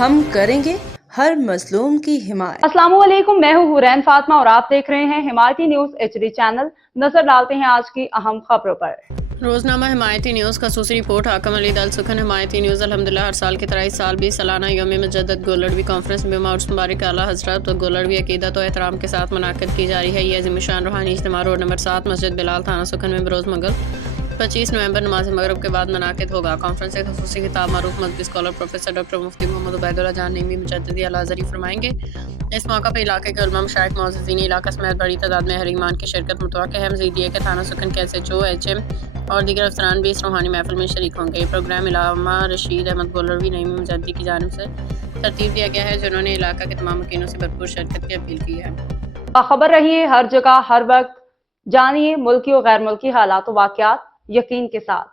ہم کریں گے ہر مظلوم کی حمایت۔ السلام علیکم، میں ہوں حورین فاطمہ اور آپ دیکھ رہے ہیں حمایتی نیوز HD چینل۔ نظر ڈالتے ہیں آج کی اہم خبروں پر۔ روزنامہ حمایتی نیوز خصوصی رپورٹ حاکم علی دل سکھن حمایتی نیوز الحمدللہ ہر سال کی طرح اس سال بھی سالانہ یوم مجدد گولڑوی کانفرنس میں ماؤرس مبارک اعلیٰ حضرت و گولڑوی عقیدت و احترام کے ساتھ منعقد کی جا رہی ہے۔ یہ عظیم الشان روحانی اجتماع روڈ نمبر 7 مسجد بلال تھانہ سکھن میں بروز منگل 25 نومبر نماز مغرب کے بعد منعقد ہوگا۔ کانفرنس سے خصوصی خطاب معروف مذہبی اسکالر پروفیسر ڈاکٹر مفتی محمد عبید اللہ جان نعیمی مجددی اعلیٰ حضری فرمائیں گے۔ اس موقع پر علاقے کے علماء، مشائخ، معززین علاقہ سمیت بڑی تعداد میں اہل ایمان کی شرکت متوقع ہے۔ مزید یہ کہ تھانہ سکھن کے SHO، HM اور دیگر افسران بھی اس روحانی محفل میں شریک ہوں گے۔ یہ پروگرام علامہ رشید احمد گولڑوی نعیمی مجددی کی جانب سے ترتیب دیا گیا ہے، جنہوں نے علاقہ کے تمام مکینوں سے بھرپور شرکت کی اپیل کی ہے۔ باخبر رہیے ہر جگہ ہر وقت، جانیے ملکی و غیر ملکی حالات و واقعات یقین کے ساتھ۔